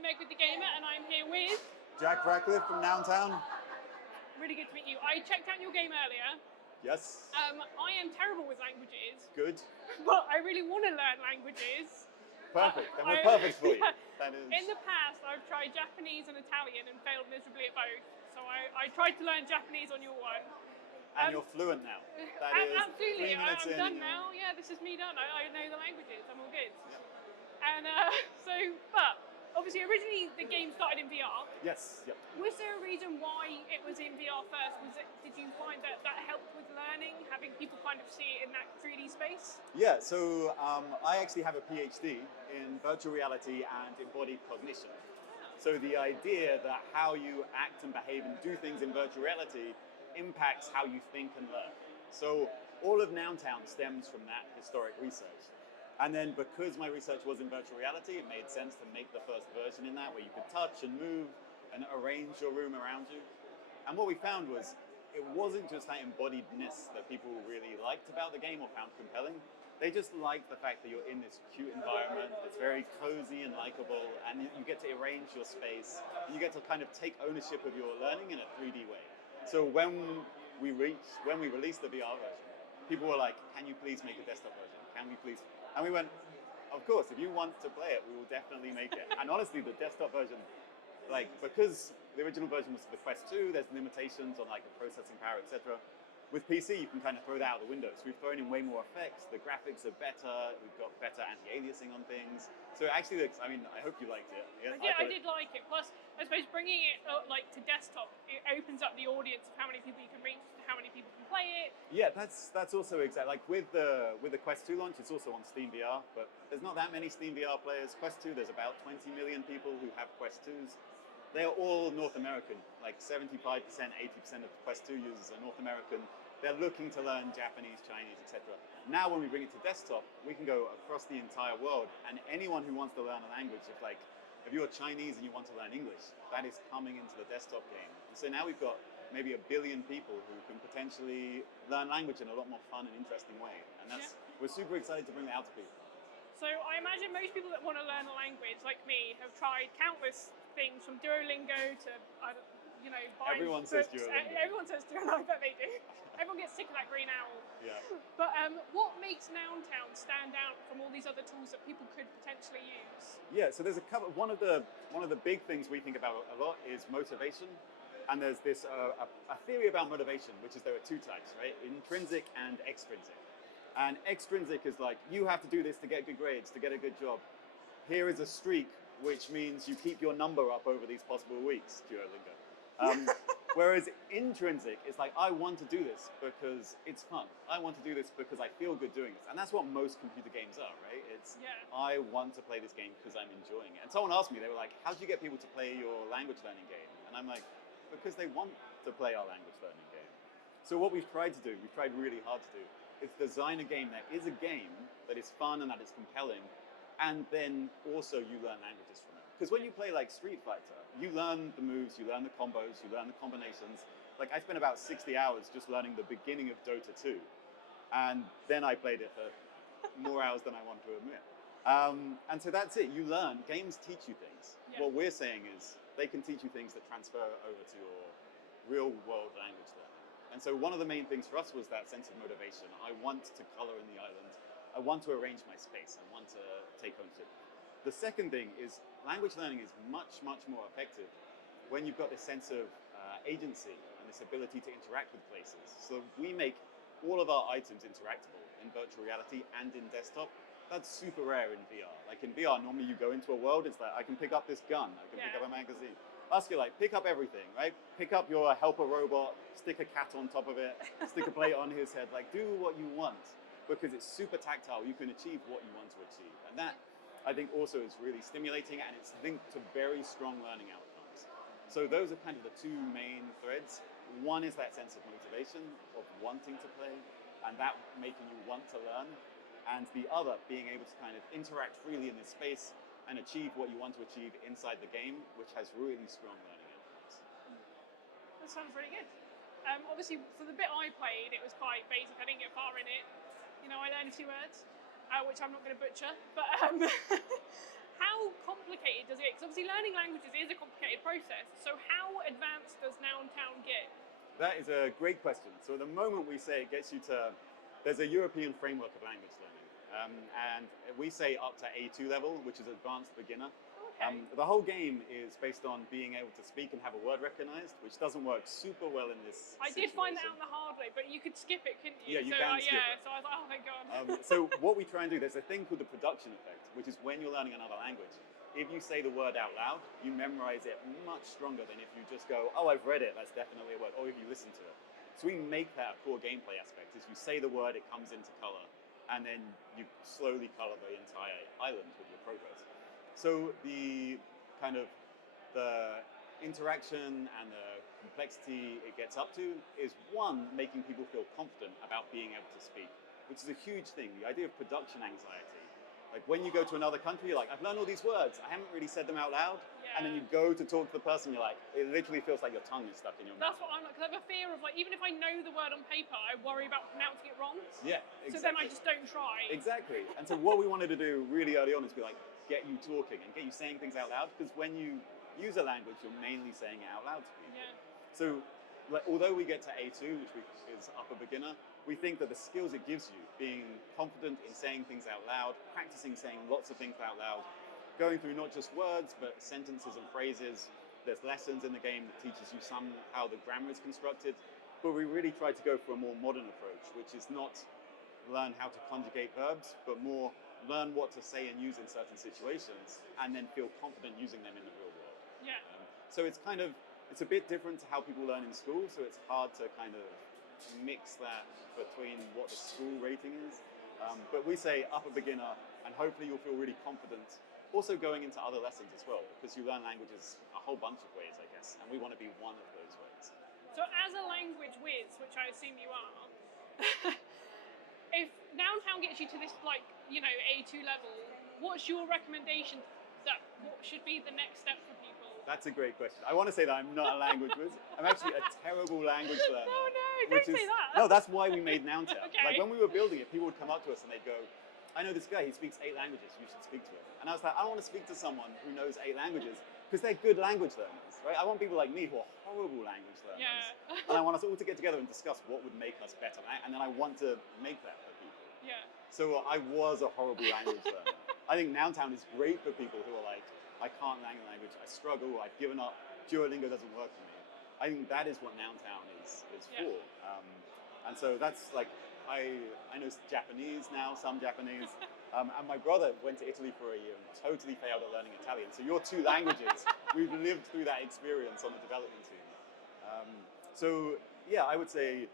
I'm Meg with the Gamer, and I'm here with... Jack Ratcliffe from Noun Town. Really good to meet you. I checked out your game earlier. Yes. I am terrible with languages. Good. But I really want to learn languages. Perfect. And we're perfect for you. That is... In the past, I've tried Japanese and Italian and failed miserably at both. So I tried to learn Japanese on your one. And you're fluent now. That is absolutely. 3 minutes I'm in. done now. Yeah, this is me done. I know the languages. I'm all good. Yep. And but obviously originally the game started in VR. Yes. Yep. Was there a reason why it was in VR first? Did you find that helped with learning, having people kind of see it in that 3D space? Yeah, so I actually have a PhD in virtual reality and embodied cognition. So the idea that how you act and behave and do things in virtual reality impacts how you think and learn. So all of Noun Town stems from that historic research. And then because my research was in virtual reality, it made sense to make the first version in that, where you could touch and move and arrange your room around you. And what we found was it wasn't just that embodiedness that people really liked about the game or found compelling. They just liked the fact that you're in this cute environment that's very cozy and likable, and you get to arrange your space, and you get to kind of take ownership of your learning in a 3D way. So when we released the VR version, people were like, can you please make a desktop version? Can we please? And we went, of course, if you want to play it, we will definitely make it. And honestly, the desktop version, because the original version was for the Quest 2, there's limitations on the processing power, etc. With PC, you can kind of throw that out the window. So we've thrown in way more effects, the graphics are better, we've got better anti-aliasing on things. So it actually looks, I hope you liked it. Yeah, I did like it. Plus, I suppose bringing it to desktop, it opens up the audience of how many people you can reach, how many people can play it. Yeah, that's also exactly, with the Quest 2 launch, it's also on Steam VR, but there's not that many Steam VR players. Quest 2, there's about 20 million people who have Quest 2s. They are all North American, 75%, 80% of Quest 2 users are North American. They're looking to learn Japanese, Chinese, etc. Now when we bring it to desktop, we can go across the entire world, and anyone who wants to learn a language, if you're Chinese and you want to learn English, that is coming into the desktop game. And so now we've got maybe 1 billion people who can potentially learn language in a lot more fun and interesting way. And we're super excited to bring that out to people. So I imagine most people that want to learn a language, like me, have tried countless things from Duolingo to, buying Everyone books. says Duolingo. Everyone says Duolingo, I bet they do. Everyone gets sick of that green owl. Yeah. But what makes Noun Town stand out from all these other tools that people could potentially use? Yeah, so there's a couple. One of the big things we think about a lot is motivation. And there's this a theory about motivation, which is there are 2 types, right? Intrinsic and extrinsic. And extrinsic is you have to do this to get good grades, to get a good job. Here is a streak, which means you keep your number up over these possible weeks, Duolingo. Whereas intrinsic is I want to do this because it's fun. I want to do this because I feel good doing this. And that's what most computer games are, right? I want to play this game because I'm enjoying it. And someone asked me, they were like, how do you get people to play your language learning game? And I'm like, because they want to play our language learning game. So what we've tried to do, we've tried really hard to do, is design a game that is a game that is fun and that is compelling, and then also you learn languages from it. Because when you play Street Fighter, you learn the moves, you learn the combos, you learn the combinations. I spent about 60 hours just learning the beginning of Dota 2, and then I played it for more hours than I want to admit. And so that's it, you learn. Games teach you things. Yeah. What we're saying is they can teach you things that transfer over to your real world language learning. And so one of the main things for us was that sense of motivation. I want to color in the island. I want to arrange my space. I want to take ownership. The second thing is language learning is much, much more effective when you've got this sense of agency and this ability to interact with places. So we make all of our items interactable in virtual reality and in desktop. That's super rare in VR. In VR, normally you go into a world, it's I can pick up this gun, I can pick up a magazine. Us, you're pick up everything, right? Pick up your helper robot, stick a cat on top of it, stick a plate on his head, do what you want. Because it's super tactile, you can achieve what you want to achieve. And that, I think, also is really stimulating, and it's linked to very strong learning outcomes. So those are kind of the 2 main threads. One is that sense of motivation, of wanting to play, and that making you want to learn. And the other, being able to kind of interact freely in this space and achieve what you want to achieve inside the game, which has really strong learning outcomes. That sounds really good. Obviously, for the bit I played, it was quite basic. I didn't get far in it. I learned 2 words, which I'm not going to butcher. But how complicated does it get? Because obviously learning languages is a complicated process. So how advanced does Noun Town get? That is a great question. So at the moment we say it gets you to, there's a European framework of language learning. And we say up to A2 level, which is advanced beginner. Okay. The whole game is based on being able to speak and have a word recognized, which doesn't work super well in this I did find that out the hard way, but you could skip it, couldn't you? Yeah, you can skip it. So I was like, oh, thank God. So what we try and do, there's a thing called the production effect, which is when you're learning another language. If you say the word out loud, you memorize it much stronger than if you just go, oh, I've read it, that's definitely a word, or if you listen to it. So we make that a core gameplay aspect. As you say the word, it comes into color, and then you slowly color the entire island with your progress. So the kind of the interaction and the complexity it gets up to is one, making people feel confident about being able to speak, which is a huge thing. The idea of production anxiety. Like when you go to another country, you're like, I've learned all these words, I haven't really said them out loud. Yeah. And then you go to talk to the person, you're like, it literally feels like your tongue is stuck in your mouth. That's what I'm like, because I have a fear of like, even if I know the word on paper, I worry about pronouncing it wrong. Yeah, exactly. So then I just don't try. Exactly. And so what we wanted to do really early on is be like, get you talking and get you saying things out loud, because when you use a language, you're mainly saying it out loud to people. Yeah. So although we get to A2, which is upper beginner, we think that the skills it gives you, being confident in saying things out loud, practicing saying lots of things out loud, going through not just words, but sentences and phrases. There's lessons in the game that teaches you how the grammar is constructed, but we really try to go for a more modern approach, which is not learn how to conjugate verbs, but more learn what to say and use in certain situations, and then feel confident using them in the real world. Yeah. So it's a bit different to how people learn in school, so it's hard to kind of mix that between what the school rating is. But we say upper beginner, and hopefully you'll feel really confident also going into other lessons as well, because you learn languages a whole bunch of ways, I guess, and we want to be one of those ways. So as a language whiz, which I assume you are, if Noun Town gets you to this, like, you know, A2 level, what's your recommendation that what should be the next step for people? That's a great question. I want to say that I'm not a language whiz. I'm actually a terrible language learner. Oh no, don't say that. No, that's why we made Noun Town. Okay. Like when we were building it, people would come up to us and they'd go, I know this guy, he speaks 8 languages, you should speak to him. And I was like, I don't want to speak to someone who knows 8 languages, because they're good language learners, right? I want people like me who are horrible language learners. Yeah. And I want us all to get together and discuss what would make us better. And then I want to make that for people. Yeah. So I was a horrible language learner. I think Noun Town is great for people who are like, I can't learn a language, I struggle, I've given up, Duolingo doesn't work for me. I think that is what Noun Town is Yeah. for. And so that's like, I know Japanese now, some Japanese, and my brother went to Italy for a year and totally failed at learning Italian. So your 2 languages, we've lived through that experience on the development team. So yeah, I would say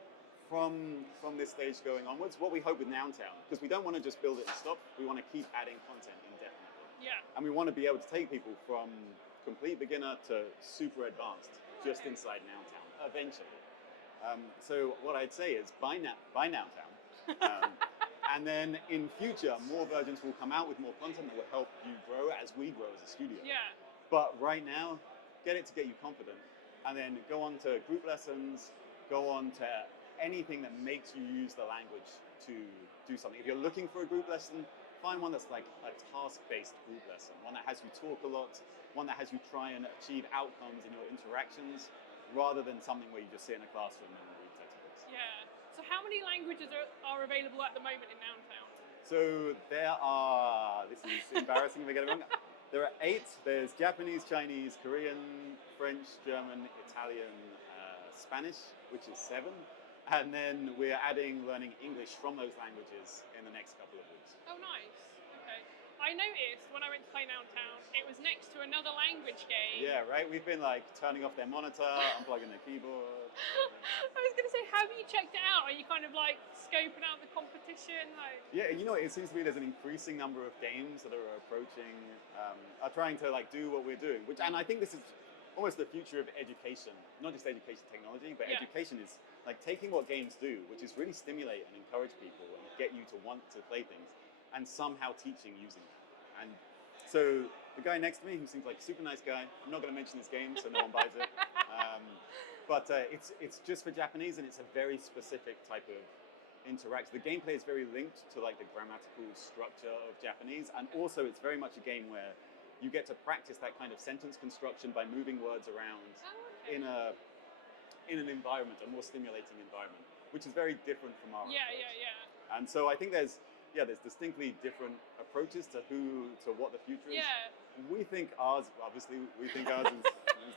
from this stage going onwards, what we hope with Noun Town, because we don't want to just build it and stop, we want to keep adding content indefinitely. Yeah. And we want to be able to take people from complete beginner to super advanced just inside Noun Town, eventually. So what I'd say is buy Noun Town. And then in future, more versions will come out with more content that will help you grow as we grow as a studio. Yeah. But right now, get it to get you confident. And then go on to group lessons, go on to anything that makes you use the language to do something. If you're looking for a group lesson, find one that's like a task-based group lesson, one that has you talk a lot, one that has you try and achieve outcomes in your interactions, rather than something where you just sit in a classroom and read textbooks. Yeah. So how many languages are available at the moment in Noun Town? So there are, this is embarrassing if I get it wrong, there are 8. There's Japanese, Chinese, Korean, French, German, Italian, Spanish, which is 7. And then we're adding learning English from those languages in the next couple of weeks. Oh, nice. Okay. I noticed when I went to play Noun Town, it was next to another language game. Yeah, right? We've been like turning off their monitor, unplugging their keyboard. I was going to say, have you checked it out? Are you kind of like scoping out the competition? Like... Yeah, you know, it seems to me there's an increasing number of games that are approaching, are trying to like do what we're doing, and I think this is almost the future of education, not just education technology, but education is like taking what games do, which is really stimulate and encourage people and get you to want to play things, and somehow teaching using them. And so the guy next to me, who seems like a super nice guy, I'm not going to mention his game so no one buys it, but it's just for Japanese, and it's a very specific type of interaction. The gameplay is very linked to like the grammatical structure of Japanese, and also it's very much a game where you get to practice that kind of sentence construction by moving words around Oh, okay. in an environment, a more stimulating environment, which is very different from our Yeah, approach. yeah, yeah. And so I think there's distinctly different approaches to what the future is. Yeah. We think ours, obviously, we think ours is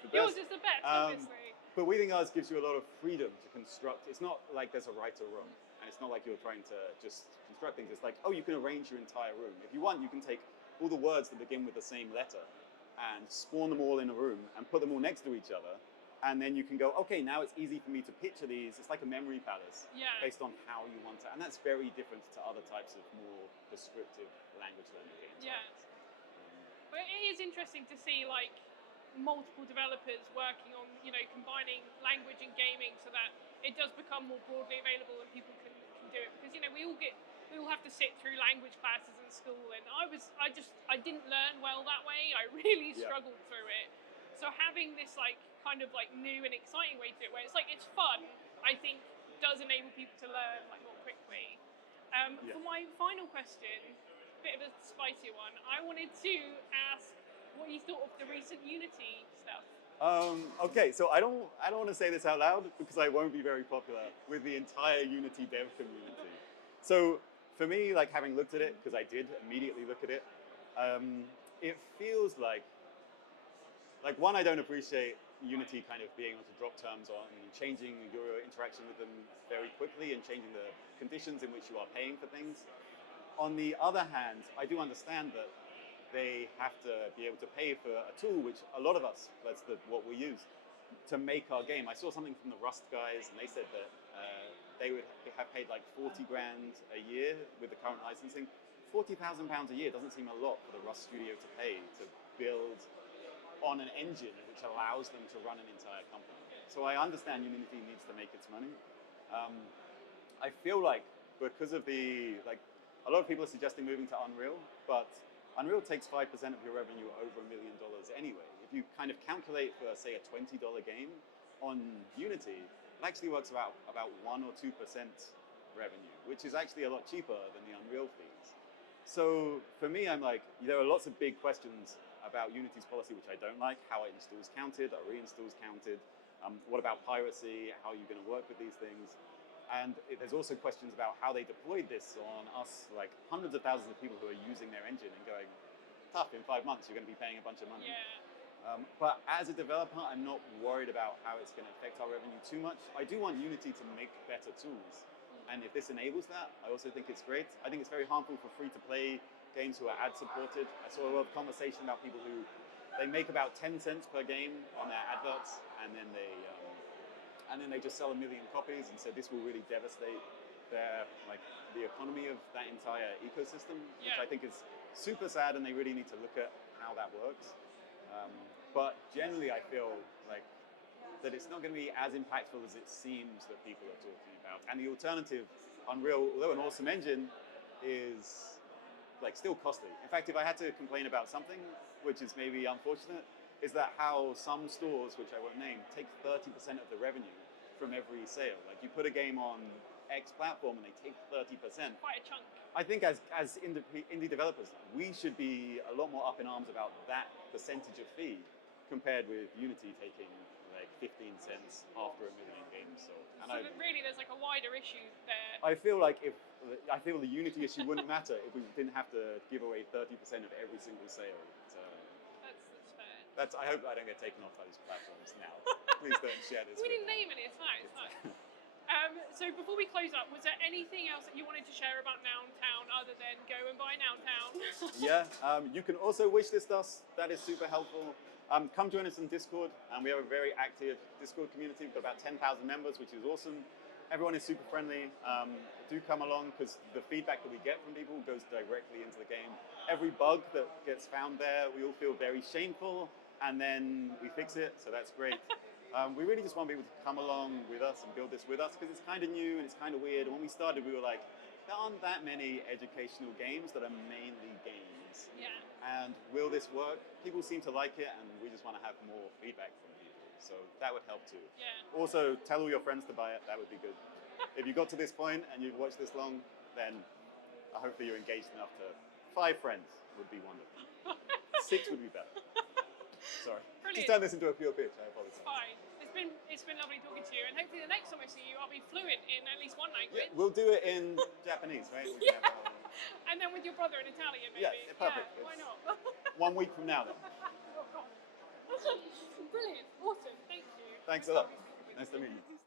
the best. Yours is the best, obviously. But we think ours gives you a lot of freedom to construct. It's not like there's a right or wrong. And it's not like you're trying to just construct things. It's like, oh, you can arrange your entire room. If you want, you can take all the words that begin with the same letter and spawn them all in a room and put them all next to each other. And then you can go, okay, now it's easy for me to picture these. It's like a memory palace based on how you want to. And that's very different to other types of more descriptive language learning games. Yeah. But it is interesting to see like multiple developers working on, combining language and gaming so that it does become more broadly available and people can do it. Because, we all have to sit through language classes in school, and I didn't learn well that way. I really struggled through it. So having this kind of new and exciting way to do it, where it's fun, I think does enable people to learn more quickly. For my final question, a bit of a spicier one, I wanted to ask what you thought of the recent Unity stuff. Okay, so I don't want to say this out loud because I won't be very popular with the entire Unity dev community. So for me, having looked at it, because I did immediately look at it, it feels like one, I don't appreciate Unity kind of being able to drop terms on changing your interaction with them very quickly and changing the conditions in which you are paying for things. On the other hand, I do understand that they have to be able to pay for a tool which a lot of us, what we use, to make our game. I saw something from the Rust guys, and they said that they would have paid like 40 grand a year with the current licensing. £40,000 a year doesn't seem a lot for the Rust studio to pay to build on an engine which allows them to run an entire company. So I understand Unity needs to make its money. I feel like because of a lot of people are suggesting moving to Unreal, but Unreal takes 5% of your revenue over $1 million anyway. If you kind of calculate for, say, a $20 game on Unity, it actually works about 1 or 2% revenue, which is actually a lot cheaper than the Unreal fees. So for me, I'm like, there are lots of big questions about Unity's policy, which I don't like. How are installs counted? Are reinstalls counted? What about piracy? How are you going to work with these things? And there's also questions about how they deployed this on us, like hundreds of thousands of people who are using their engine and going, tough, in 5 months you're going to be paying a bunch of money. Yeah. But as a developer, I'm not worried about how it's going to affect our revenue too much. I do want Unity to make better tools. And if this enables that, I also think it's great. I think it's very harmful for free-to-play games who are ad-supported. I saw a lot of conversation about people who, they make about 10 cents per game on their adverts, and then they just sell 1 million copies, and so this will really devastate the economy of that entire ecosystem, which I think is super sad, and they really need to look at how that works. But generally, I feel like that it's not going to be as impactful as it seems that people are talking about. And the alternative, Unreal, although an awesome engine, is still costly. In fact, if I had to complain about something, which is maybe unfortunate, is that how some stores, which I won't name, take 30% of the revenue from every sale. Like you put a game on X platform and they take 30%. Quite a chunk. I think as indie developers, we should be a lot more up in arms about that percentage of fee compared with Unity taking 15 cents after 1 million games sold. And so really there's a wider issue there. I feel the Unity issue wouldn't matter if we didn't have to give away 30% of every single sale. So that's fair. I hope I don't get taken off those platforms now. Please don't share this. We didn't name it, it's fine. So before we close up, was there anything else that you wanted to share about Noun Town other than go and buy Noun Town? You can also wishlist us. That is super helpful. Come join us in Discord. We have a very active Discord community. We've got about 10,000 members, which is awesome. Everyone is super friendly. Do come along because the feedback that we get from people goes directly into the game. Every bug that gets found there, we all feel very shameful, and then we fix it, so that's great. We really just want people to come along with us and build this with us because it's kind of new and it's kind of weird. And when we started, we were like, there aren't that many educational games that are mainly games. Yeah. And will this work? People seem to like it, and we just want to have more feedback from people. So that would help too. Yeah. Also, tell all your friends to buy it. That would be good. If you got to this point and you've watched this long, then hopefully you're engaged enough to 5 friends would be wonderful. 6 would be better. Sorry. Brilliant. Just turn this into a pure pitch. I apologize. Fine. It's been lovely talking to you, and hopefully the next time I see you, I'll be fluent in at least one language. Yeah, we'll do it in Japanese, right? We can have a- And then with your brother in Italian, maybe. Yeah, perfect. Yeah, why not? 1 week from now, then. Oh, God. Brilliant. Awesome. Thank you. Thanks a lot. Nice to meet you.